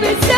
Baby,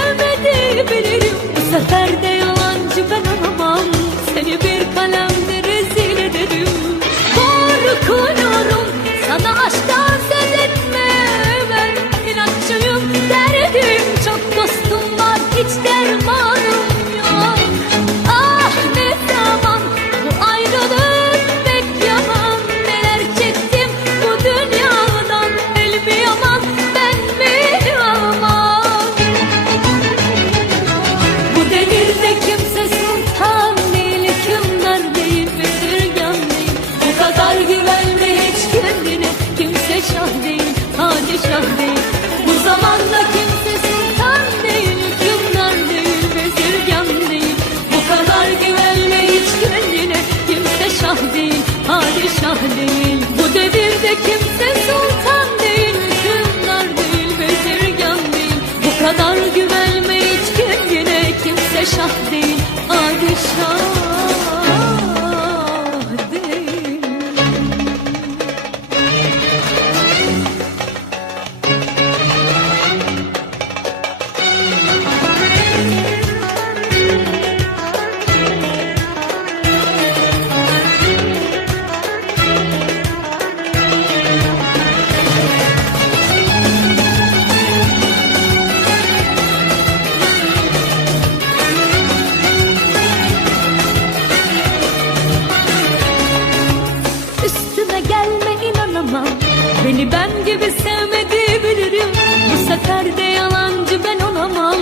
Beni ben gibi sevmedi bilirim. Bu sefer de yalancı ben olamam.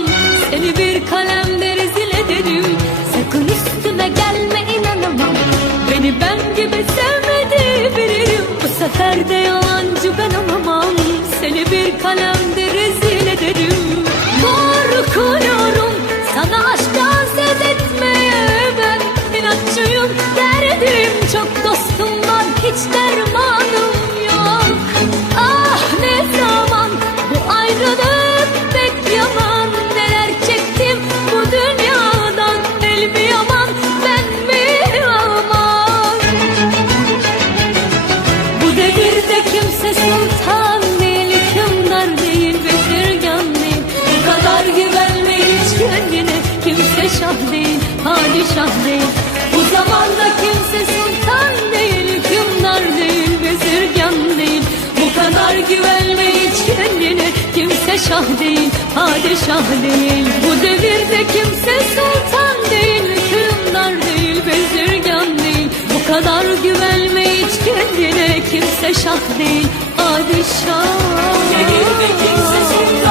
Seni bir kalemde rezil ederim. Sakın üstüme gelme inanamam. Beni ben gibi sevmedi bilirim. Bu sefer de yalancı ben olamam. Seni bir kalemde padişah değil, padişah değil. Bu devirde kimse sultan değil, hükümdar değil, bezirgan değil. Bu kadar güvenme hiç kendine, kimse şah değil, padişah. Devirde kimse sultan